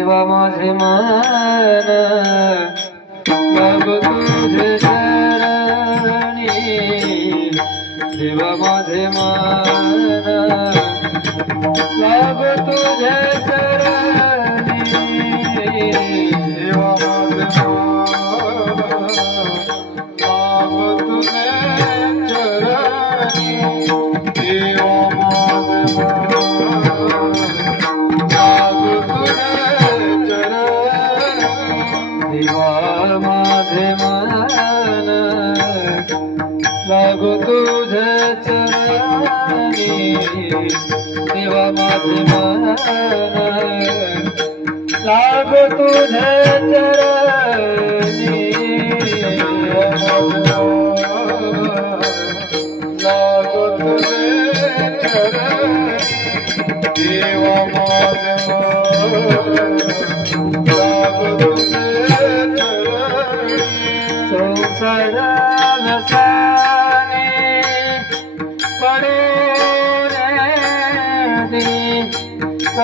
देवा माझे मन लागो तुझे चरणी देवा माझे मन लागो तुझे चरणी देवा माझे मन लागो तुझे चरणी देवा माझे मन लागो तुझे चरणी देवा माझे मन लागो तुझे चरणी लागो तुझे चरणी देवा माझे मन लागो तुझे संसाराला